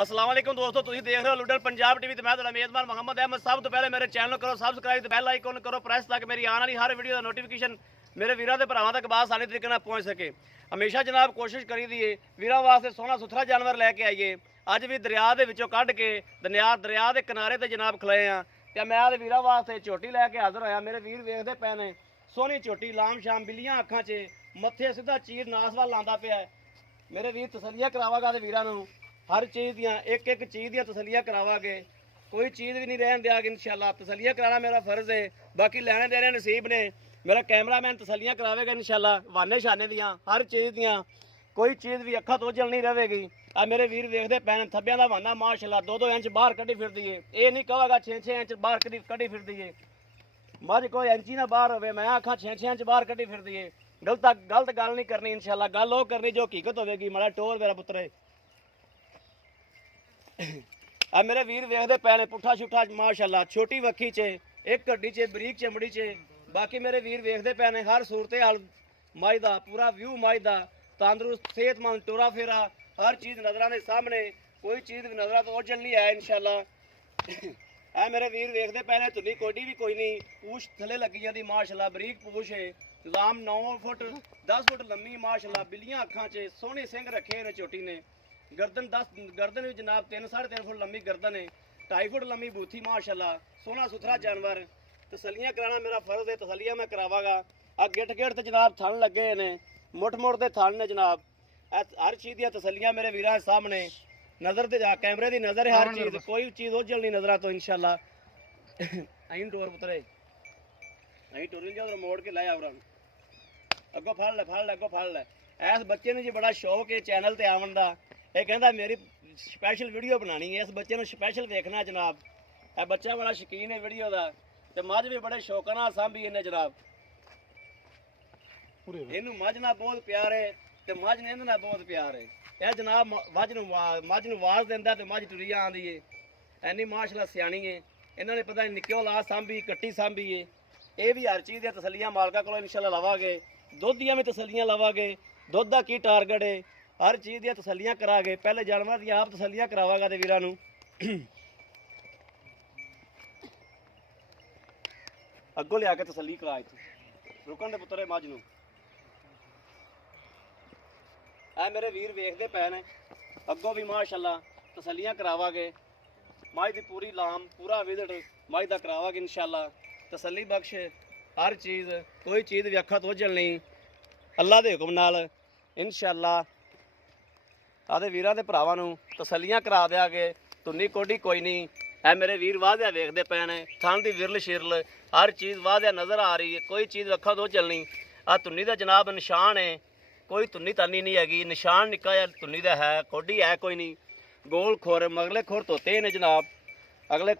अस्सलाम वालेकुम दोस्तों, तुम देख रहे हो लुडन पंजाब टीवी ते मैं तुहाडा मेज़बान मोहम्मद अहमद। सब तो पहले मेरे चैनल करो सबसक्राइब ते बेल आइकन करो प्रेस ताकि मेरी आने वाली हर वीडियो का नोटिफिकेशन मेरे वीरां ते भरावां तक आसानी तरीके नाल पहुंच सके। हमेशा जनाब कोशिश करी दी है वीरां वास्ते सोहना सुथरा जानवर लैके आइए। अज भी दरिया दे विचों कढ के दरिया के किनारे ते जनाब खलोए हाँ ते मैं आदे वीरां वास्ते झोटी लैके हाज़र होया। मेरे वीर वेखदे पए ने सोहनी झोटी लाम शाम बिल्लियां अखां च मत्थे सीधा चीर नास वाल लांदा पिया। मेरे वीर तसलियां करावागा ते वीरां नूं हर चीज़ दियां एक एक चीज़ दियां तसलियां करावागे। कोई चीज़ भी नहीं रहन देंगे इंशाल्लाह। तसलियां कराना मेरा फर्ज है, बाकी लैने देने नसीब ने। मेरा कैमरामैन तसलियां करावेगा इंशाल्लाह। वाने शाने दियां हर चीज़ दियां कोई चीज़ भी अखा तो जल नहीं रहेगी। आ मेरे वीर वेखते पैन थब्बियां दा वाना माशाल्लाह 2-2 इंच बाहर कड्ढी फिरदी है। ये नहीं कहेगा 6-6 इंच बाहर कड्ढी फिरदी है। मझ कोई इंची ना बाहर होवे, मैं आखा 6-6 इंच बाहर कड्ढी फिरदी है। गलत गल नहीं करनी इंशाल्लाह। गल वो करनी जो हकीकत होगी। माड़ा टोर मेरा पुत्र है। आ मेरे वीर वेखते पै ने पुट्ठा शुट्ठा माशाल्लाह छोटी वक्खी च एक हड्डी च बरीक चमड़ी च। बाकी मेरे वीर वेखते पै ने हर सूरत हाल मझ दा पूरा व्यू मझ दा तंदुरुस्त सेहतमंद टुरा फेरा हर चीज़ नज़र के सामने। कोई चीज़ भी नज़र तो ओझल नहीं है इंशाल्लाह। ऐ मेरे वीर वेखते पै ने धुली कोडी भी कोई नहीं, पूछ थले लगी जाती माशाल्लाह बरीक पूछ है। लाम 9 फुट 10 फुट लम्मी माशाल्लाह। बिल्लियां अखां च सोहने सिंह रखे ने झोटी ने। गर्दन भी जनाब 3-3.5 फुट लंबी गर्दन है। 2.5 फुट लंबी बूथी माशाल्लाह। सोहना सुथरा जानवर। तसलियां कराना मेरा फर्ज है, तसलियां मैं करावागा। आ गिट तो जनाब थन लगे ने मुठ के थन ने जनाब। हर चीज़ दी तसलियां मेरे वीरां दे सामने। नज़र ते कैमरे की नज़र है हर चीज़। कोई चीज़ ओझल नहीं नज़र तो इंशाल्लाह। अं टोर पुतरे अं टोर जा मोड़ के लै आवर अगों फड़ ले अगों फड़ ले। इस बच्चे ने जी बड़ा शौक है चैनल ते आवन दा। ये कहता मेरी स्पैशल वीडियो बनानी है, इस बच्चे ने स्पैशल देखना जनाब। यह बच्चा बड़ा शौकीन है वीडियो का। तो मझ भी बड़े शौक नाल सांभी इन्हें जनाब। इनू मझ नाल बहुत प्यार है तो मझ ने इहदे नाल बहुत प्यार है। यह जनाब मझ नूं आवाज़ देंदा ते मझ टुरी आंदी है। इन्नी माशाल्लाह सियाणी है। इन्होंने पता नहीं निक्के औलाद सांभी कट्टी सांभी है। ये भी हर चीज़ दी तसलियां मालका कोलों इंशाल्लाह लवांगे। दुध दियां भी तसलियां लवांगे। दुध का की टारगेट है हर चीज़ दी तसलियां करागे। पहले जानवर दी आप तसलियां करावागा ते वीरां नूं अगों लिया के तसली करा। इत्थे रुकन दे पुत्तर मझ नूं। ऐ मेरे वीर वेखते पै ने अगों भी माशाल्लाह तसलियां करावागे। मझ दी पूरी लाम पूरा विजट मझ दा करावागे इंशाल्लाह। तसली बख्श हर चीज़ कोई चीज़ भी अखा तो ओझल नहीं अल्लाह के हुक्म नाल इंशाल्लाह। आदे वीरां दे भरावां नूं तसलियां करा देंगे। तुन्नी कोडी कोई नहीं। है मेरे वीर वाधिया वेखते पे ने थन दी विरल शिरल हर चीज़ वाधिया नज़र आ रही है। कोई चीज़ अखा तो चलनी। आ तुन्नी का जनाब निशान है, कोई तुन्नी तानी नहीं हैगी। निशान निक्का जिहा तुन्नी का है, कोडी है कोई नहीं। गोल खुर मगले खुर धोते ने जनाब, अगले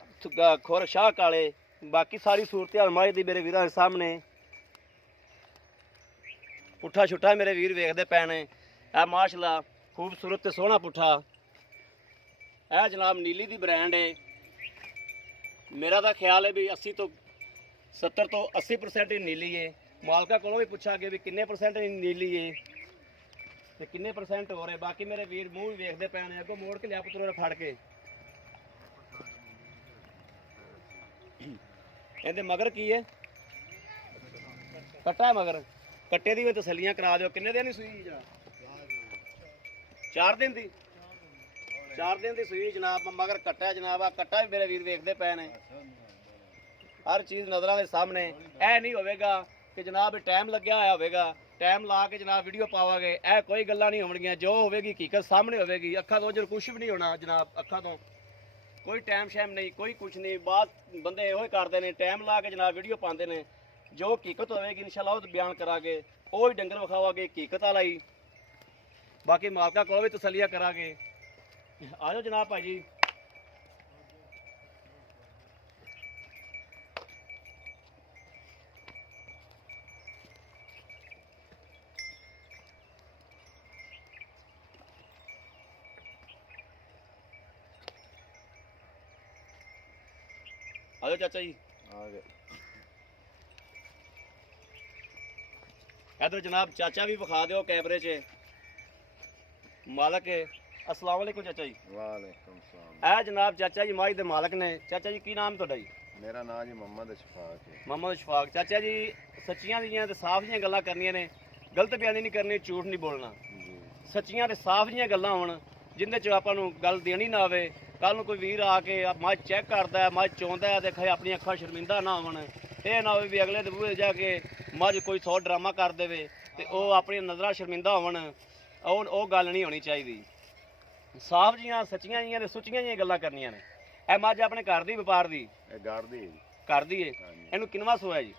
खुर शाह काले। बाकी सारी सूरत हाल मझ दी मेरे वीरां दे सामने। पुट्ठा छुट्ठा मेरे वीर वेखते पे ने। ऐ माशाल्लाह खूबसूरत ते सोहना पुट्ठा। यह जनाब नीली दी ब्रांड है। मेरा तो ख्याल है भी 80 तो 70 तो 80% ही नीली है। मालका को भी पूछा कि भी किन्ने परसेंट नीली है तो किन्ने परसेंट हो रहे। बाकी मेरे वीर मूँह भी वेखते पे ने। अगों मोड़ के लिया पुत्रों फड़ के। इहदे मगर की है कट्टा है मगर। कट्टे की भी तसलियां करा दो। किन्ने दिन सूई जनाब? 4 दिन की 4 दिन की सूई जनाब। मगर कट्टा जनाब। आ कट्टा भी मेरे वीर वेखते पे ने। हर चीज़ नज़र के सामने। ऐ नहीं होगा कि जनाब टाइम लग्या होया होगा टाइम ला के जनाब वीडियो पावांगे। ऐ कोई गल्लां नहीं होणगियां। जो होगी हकीकत सामने होगी। अखा तो जर कुछ भी नहीं होना जनाब। अखा तो कोई टाइम शैम नहीं, कोई कुछ नहीं। बात बंदे यो करते हैं टाइम ला के जनाब वीडियो पाते हैं। जो हकीकत होगी इंशाल्लाह वो बयान करांगे। वो ही डंगर विखावांगे हकीकत वाला ही। बाकी मालका को भी तसलियां करांगे। आ जाओ जनाब भाई जी। आ जाओ चाचा जी। आ गए। इधर जनाब चाचा भी विखा दो कैमरे च। मालक अस्सलाम वालेकुम चाचा जी। वालेकुम सलाम। ਇਹ ਜਨਾਬ ਚਾਚਾ ਜੀ ਮਾਈ ਦੇ ਮਾਲਕ ਨੇ। ਚਾਚਾ ਜੀ ਕੀ ਨਾਮ ਤੁਹਾਡਾ ਜੀ? ਮੇਰਾ ਨਾਮ ਜੀ ਮੁਹੰਮਦ ਸ਼ਫਾਕ ਹੈ। ਮੁਹੰਮਦ ਸ਼ਫਾਕ। ਚਾਚਾ ਜੀ ਸੱਚੀਆਂ ਦੀਆਂ ਤੇ ਸਾਫ਼ ਜੀਆਂ ਗੱਲਾਂ ਕਰਨੀਆਂ ਨੇ, ਗਲਤ ਬਿਆਨੀ ਨਹੀਂ ਕਰਨੀ, ਝੂਠ ਨਹੀਂ ਬੋਲਣਾ। ਜੀ ਸੱਚੀਆਂ ਤੇ ਸਾਫ਼ ਜੀਆਂ ਗੱਲਾਂ ਹੋਣ ਜਿੰਦੇ ਚ ਆਪਾਂ ਨੂੰ ਗੱਲ ਦੇਣੀ ਨਾ ਆਵੇ। ਕੱਲ ਨੂੰ ਕੋਈ ਵੀਰ ਆ ਕੇ ਮੱਝ ਚੈੱਕ ਕਰਦਾ ਹੈ, ਮੱਝ ਚੋਂਦਾ ਹੈ ਤੇ ਖਰੇ ਆਪਣੀਆਂ ਅੱਖਾਂ ਸ਼ਰਮਿੰਦਾ ਨਾ ਹੋਣ। ਇਹ ਨਾ ਹੋਵੇ ਵੀ ਅਗਲੇ ਦੇ ਬੂਹੇ ਜਾ ਕੇ ਮੱਝ ਕੋਈ 100 ਡਰਾਮਾ ਕਰ ਦੇਵੇ ਤੇ ਉਹ ਆਪਣੀਆਂ ਨਜ਼ਰਾਂ ਸ਼ਰਮਿੰਦਾ ਹੋਣ। ਉਹ ਗੱਲ ਨਹੀਂ ਹੋਣੀ ਚਾਹੀਦੀ। ਸਾਫ਼ ਜੀਆਂ ਸੱਚੀਆਂ ਜੀਆਂ ਤੇ ਸੁੱਚੀਆਂ ਜੀਆਂ ਗੱਲਾਂ ਕਰਨੀਆਂ ਨੇ। ਇਹ ਮੱਝ ਆਪਣੇ ਘਰ ਦੀ ਵਪਾਰ ਦੀ ਇਹ ਗਾਰਦੀ ਹੈ ਜੀ। ਘਰ ਦੀ ਏ। ਹਾਂਜੀ ਇਹਨੂੰ ਕਿੰਨਵਾਂ ਸੂਆ ਹੈ ਜੀ?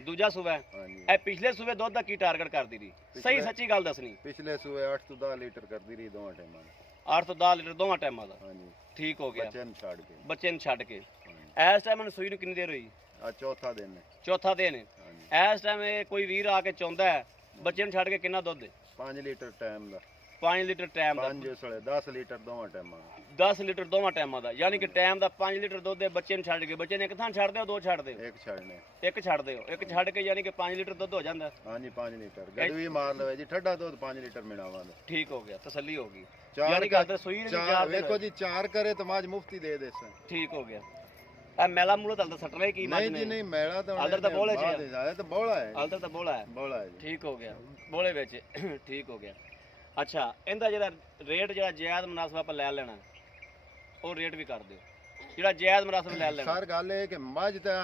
ਦੂਜਾ ਸੂਆ ਹੈ। ਹਾਂਜੀ ਇਹ ਪਿਛਲੇ ਸੂਏ ਦੁੱਧ ਦਾ ਕੀ ਟਾਰਗੇਟ ਕਰਦੀ ਰਹੀ? ਸਹੀ ਸੱਚੀ ਗੱਲ ਦੱਸਣੀ। ਪਿਛਲੇ ਸੂਏ 8 ਤੋਂ 10 ਲੀਟਰ ਕਰਦੀ ਰਹੀ ਦੋਵਾਂ ਟਾਈਮਾਂ 8 ਤੋਂ 10 ਲੀਟਰ ਦੋਵਾਂ ਟਾਈਮਾਂ ਦਾ। ਹਾਂਜੀ ਠੀਕ ਹੋ ਗਿਆ। ਬੱਚੇ ਨੂੰ ਛੱਡ ਕੇ। ਬੱਚੇ ਨੂੰ ਛੱਡ ਕੇ ਹਾਂਜੀ ਇਸ ਟਾਈਮ ਨੂੰ ਸੂਈ ਨੂੰ ਕਿੰਨੀ ਦੇਰ ਹੋਈ? ਆ ਚੌਥਾ ਦਿਨ ਹੈ। ਚੌਥਾ ਦਿਨ ਹੈ। ਹਾਂਜੀ ਇਸ ਟਾਈਮ ਇਹ ਕੋਈ ਵੀਰ ਆ ਕੇ ਚਾਹੁੰਦਾ ਹੈ ਬੱਚੇ ਨੂੰ ਛੱਡ ਕੇ ਕਿੰਨਾ ਦੁੱਧ ਹੈ? 5 ਲੀਟਰ ਟਾਈਮ ਦਾ। 5 ਲੀਟਰ ਟਾਈਮ ਦਾ। 5 ਸਲੇ 10 ਲੀਟਰ ਦੋਵਾਂ ਟਾਈਮਾਂ ਦਾ। 10 ਲੀਟਰ ਦੋਵਾਂ ਟਾਈਮਾਂ ਦਾ, ਯਾਨੀ ਕਿ ਟਾਈਮ ਦਾ 5 ਲੀਟਰ ਦੁੱਧ ਹੈ। ਬੱਚੇ ਨੂੰ ਛੱਡ ਕੇ, ਬੱਚੇ ਨੇ ਇੱਕ ਥਾਂ ਛੱਡ ਦਿਓ, ਦੋ ਛੱਡ ਦਿਓ? ਇੱਕ ਛੱਡਨੇ। ਇੱਕ ਛੱਡ ਦਿਓ। ਇੱਕ ਛੱਡ ਕੇ ਯਾਨੀ ਕਿ 5 ਲੀਟਰ ਦੁੱਧ ਹੋ ਜਾਂਦਾ। ਹਾਂਜੀ 5 ਲੀਟਰ ਗੜਵੀ ਮਾਰ ਲਵੇ ਜੀ। ਠੰਡਾ ਦੁੱਧ 5 ਲੀਟਰ ਮਿਲਾਵਾਂ ਦਾ। ਠੀਕ ਹੋ ਗਿਆ, ਤਸੱਲੀ ਹੋ ਗਈ। ਚਾਰ ਯਾਨੀ ਕਿ ਅੰਦਰ ਸੂਈ ਨਹੀਂ ਚਾਰ ਵੇਖੋ ਜੀ, 4 ਕਰੇ ਤਾਂ ਮਾਝ ਮੁਫਤੀ ਦੇ ਦੇ ਸਾਂ। ਠੀਕ ਹੋ ਗਿਆ। ਇਹ ਮੈਲਾ ਮੂਲਾ ਤਾਂ ਸੱਟ ਰਹੀ ਕੀ ਮੱਝ ਨਹੀਂ ਨੇ? ਜੀ ਨਹੀਂ, ਮੈਲਾ ਤਾਂ ਅਲਦਰ ਤਾਂ ਬੋਲੇ ਚ ਹੈ। ਇਹ ਤਾਂ ਬੋਲਾ ਹੈ। ਅਲਦਰ ਤਾਂ ਬੋਲਾ ਹੈ। ਬੋਲਾ ਹੈ ਜੀ। ਠੀਕ ਹੋ ਗਿਆ, ਬੋਲੇ ਵਿੱਚ। ਠੀਕ ਹੋ ਗਿਆ। ਅੱਛਾ, ਇਹਦਾ ਜਿਹੜਾ ਰੇਟ ਜਿਹੜਾ ਜਾਇਜ਼ ਮੁਨਾਸਬ ਆਪਾਂ ਲੈ ਲੈਣਾ, ਉਹ ਰੇਟ ਵੀ ਕਰ ਦਿਓ ਜਿਹੜਾ ਜਾਇਜ਼ ਮੁਨਾਸਬ ਲੈ ਲੈਣਾ। ਸਰ ਗੱਲ ਇਹ ਕਿ ਮੱਝ ਤਾਂ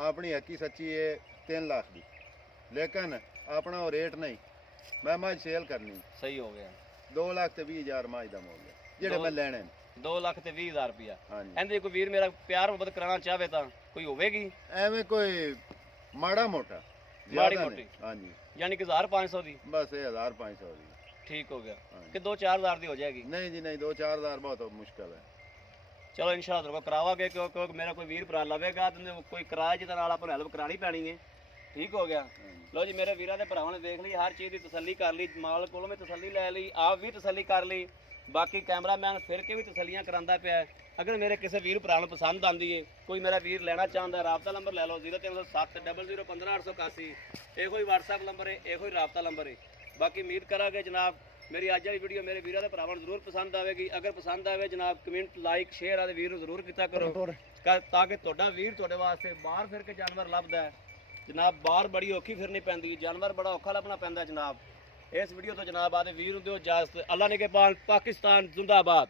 ਆਪਣੀ ਹੱਕੀ ਸੱਚੀ ਹੈ 3 ਲੱਖ ਦੀ, ਲੇਕਿਨ ਆਪਣਾ ਉਹ ਰੇਟ ਨਹੀਂ। ਮੈਂ ਮੱਝ ਸੇਲ ਕਰਨੀ ਸਹੀ ਹੋ ਗਿਆ। 2 ਲੱਖ ਤੇ 20,000 ਮੱਝ ਦਾ ਮੁੱਲ ਹੈ ਜਿਹੜੇ ਮੈਂ ਲੈਣੇ ਨੇ। 2 ਲੱਖ ਤੇ 20,000 ਰੁਪਇਆ। ਹਾਂਜੀ ਇਹਦੇ ਕੋਈ ਵੀਰ ਮੇਰਾ ਪਿਆਰ ਮੁਹੱਬਤ ਕਰਾਉਣਾ ਚਾਹਵੇ ਤਾਂ ਕੋਈ ਹੋਵੇਗੀ? ਐਵੇਂ ਕੋਈ ਮਾੜਾ ਮੋਟਾ ਮਾੜੀ ਜ਼ਿਆਦਾ ਮੋਟੀ। ਨਹੀਂ। ਹਾਂਜੀ ਯਾਨੀ ਕਿ 1,500 ਦੀ। ਬਸ ਇਹ 1,500 ਦੀ। ਠੀਕ ਹੋ ਗਿਆ ਹਾਂਜੀ। ਕਿ 2-4,000 ਦੀ ਹੋ ਜਾਏਗੀ? ਨਹੀਂ ਜੀ ਨਹੀਂ, 2-4,000 ਬਹੁਤ ਮੁਸ਼ਕਲ ਹੈ। ਚਲੋ ਇਨਸ਼ਾਅੱਲਾ ਤੁਹਾਡੇ ਕੋਲ ਕਰਾਵਾਂਗੇ, ਕਿਉਂਕਿ ਮੇਰਾ ਕੋਈ ਵੀਰ ਭਰਾ ਲਵੇਗਾ ਤੇ ਕੋਈ ਕਿਰਾਏ ਜਿਹਦੇ ਨਾਲ ਆਪਾਂ ਨੂੰ ਹੈਲਪ ਕਰਾਣੀ ਪੈਣੀ ਹੈ। ਠੀਕ ਹੋ ਗਿਆ। ਲੋ ਜੀ, ਮੇਰੇ ਵੀਰਾਂ ਦੇ ਭਰਾਵਾਂ ਨੇ ਦੇਖ ਲਈ, ਹਰ ਚੀਜ਼ ਦੀ ਤਸੱਲੀ ਕਰ ਲਈ, ਮਾਲ ਕੋਲੋਂ ਵੀ ਤਸੱਲੀ ਲੈ ਲਈ, ਆਪ ਵੀ ਤਸੱਲੀ ਕਰ ਲਈ, ਬਾਕੀ ਕੈਮਰਾਮੈਨ ਫਿਰ ਕੇ ਵੀ ਤਸੱਲੀਆਂ ਕਰਾਂਦਾ ਪਿਆ। ਅਗਰ ਮੇਰੇ ਕਿਸੇ ਵੀਰ ਭਰਾ ਨੂੰ ਪਸੰਦ ਆਂਦੀ ਏ, ਕੋਈ ਮੇਰਾ ਵੀਰ ਲੈਣਾ ਚਾਹੁੰਦਾ, ਰਾਬਤਾ ਨੰਬਰ ਲੈ ਲਓ 0307 0015 ਇਹੋ ਹੀ WhatsApp ਨੰਬਰ ਹੈ, ਇਹੋ ਹੀ ਰਾਬਤਾ ਨੰਬਰ ਹੈ। ਬਾਕੀ ਉਮੀਦ ਕਰਾਂਗੇ ਜਨਾਬ ਮੇਰੀ ਅੱਜ ਵਾਲੀ ਵੀਡੀਓ ਮੇਰੇ ਵੀਰਾਂ ਦੇ ਭਰਾਵਾਂ ਨੂੰ ਜ਼ਰੂਰ ਪਸੰਦ ਆਵੇਗੀ। ਅਗਰ ਪਸੰਦ ਆਵੇ ਜਨਾਬ ਕਮੈਂਟ ਲਾਈਕ ਸ਼ੇਅਰ ਆਦੇ ਵੀਰ ਨੂੰ ਜ਼ਰੂਰ ਕੀਤਾ ਕਰੋ, ਤਾਂ ਕਿ ਤੁਹਾਡਾ ਵੀਰ ਤੁਹਾਡੇ ਵਾਸਤੇ ਬਾਹਰ ਫਿਰ ਕੇ ਜਾਨਵਰ ਲੱਭਦਾ ਹੈ। ਜਨਾਬ ਬਾਹਰ ਬੜੀ ਔਖੀ ਫਿਰਨੀ ਪੈਂਦੀ, ਜਾਨਵਰ ਬੜਾ ਔਖਾ ਲੱਭਣਾ ਪੈਂਦਾ ਜਨਾਬ। ਇਸ ਵੀਡੀਓ ਤੋਂ ਜਨਾਬ ਆਦੇ ਵੀਰ ਨੂੰ ਦਿਓ ਇਜਾਜ਼ਤ। ਅੱਲਾ ਨੇ ਕੇ ਪਾਕਿਸਤਾਨ ਜ਼ਿੰਦਾਬਾਦ।